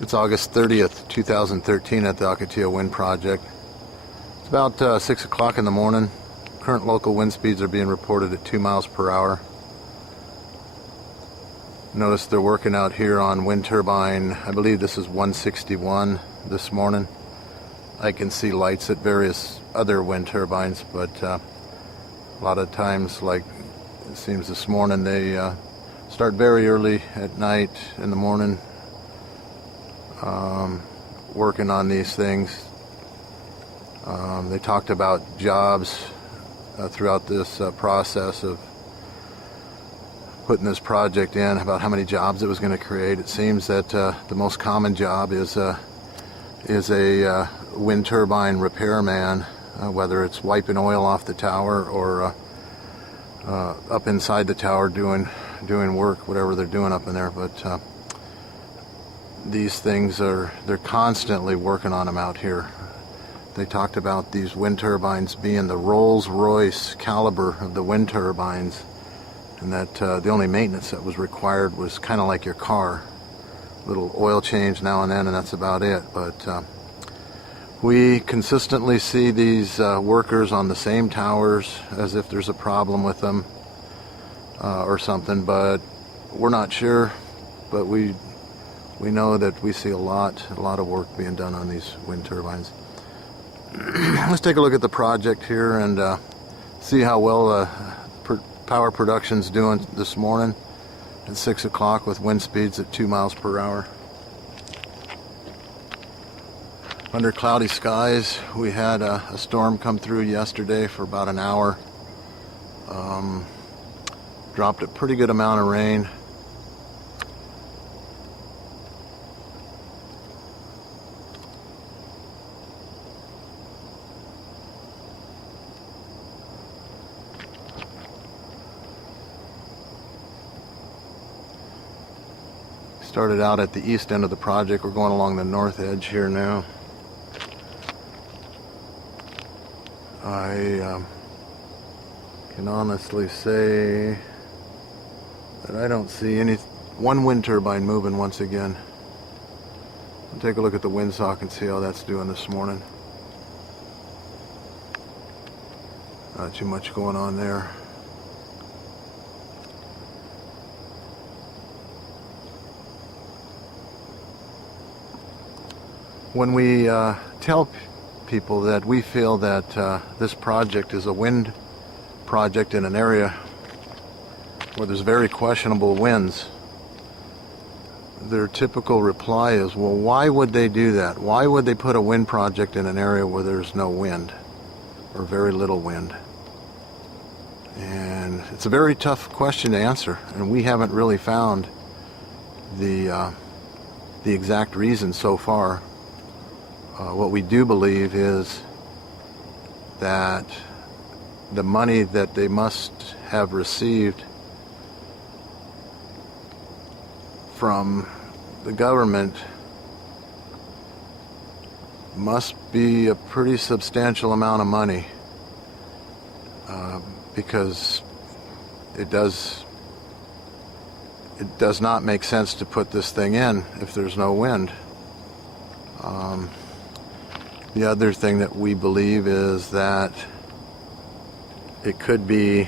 It's August 30th, 2013 at the Ocotillo Wind Project. It's about 6 o'clock in the morning. Current local wind speeds are being reported at 2 miles per hour. Notice they're working out here on wind turbine, I believe this is 161 this morning. I can see lights at various other wind turbines, but a lot of times, like it seems this morning, they start very early at night, in the morning, working on these things. They talked about jobs throughout this process of putting this project in, about how many jobs it was going to create. It seems that the most common job is a wind turbine repairman, whether it's wiping oil off the tower or up inside the tower doing work, whatever they're doing up in there. But these things they're constantly working on them out here. They talked about these wind turbines being the Rolls-Royce caliber of the wind turbines, and that the only maintenance that was required was kind of like your car, little oil change now and then, and that's about it. But we consistently see these workers on the same towers as if there's a problem with them or something, but we're not sure. But we know that we see a lot of work being done on these wind turbines. Let's take a look at the project here and see how well power production's doing this morning at 6 o'clock with wind speeds at 2 miles per hour. Under cloudy skies, we had a storm come through yesterday for about an hour. Dropped a pretty good amount of rain. Started out at the east end of the project. We're going along the north edge here now. I can honestly say that I don't see one wind turbine moving once again. I'll take a look at the windsock and see how that's doing this morning. Not too much going on there. When we tell people that we feel that this project is a wind project in an area where there's very questionable winds, their typical reply is, well, why would they do that? Why would they put a wind project in an area where there's no wind or very little wind? And it's a very tough question to answer, and we haven't really found the exact reason so far. What we do believe is that the money that they must have received from the government must be a pretty substantial amount of money, because it does not make sense to put this thing in if there's no wind. The other thing that we believe is that it could be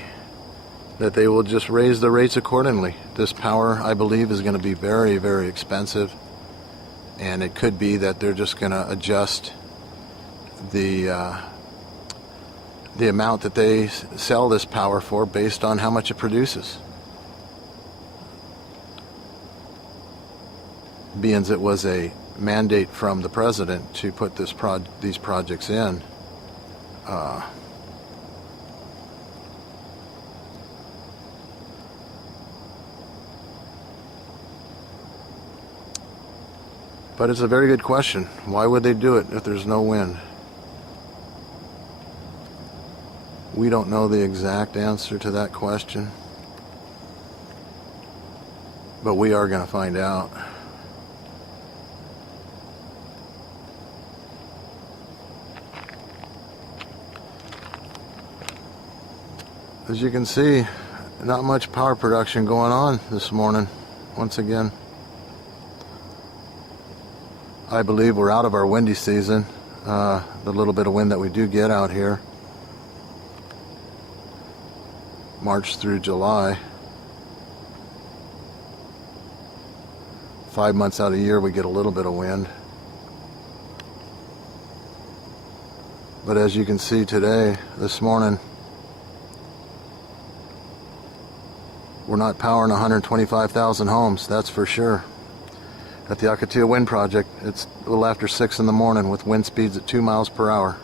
that they will just raise the rates accordingly. This power, I believe, is going to be very, very expensive, and it could be that they're just going to adjust the amount that they sell this power for based on how much it produces. Being it was a mandate from the president to put these projects in, but it's a very good question. Why would they do it if there's no wind? We don't know the exact answer to that question, but we are going to find out. As you can see, not much power production going on this morning, once again. I believe we're out of our windy season. The little bit of wind that we do get out here, March through July, 5 months out of the year we get a little bit of wind. But as you can see today, this morning, we're not powering 125,000 homes, that's for sure. At the Ocotillo Wind Project, it's a little after 6 in the morning with wind speeds at 2 miles per hour.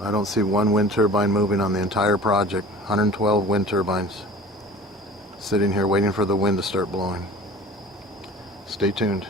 I don't see one wind turbine moving on the entire project. 112 wind turbines sitting here waiting for the wind to start blowing. Stay tuned.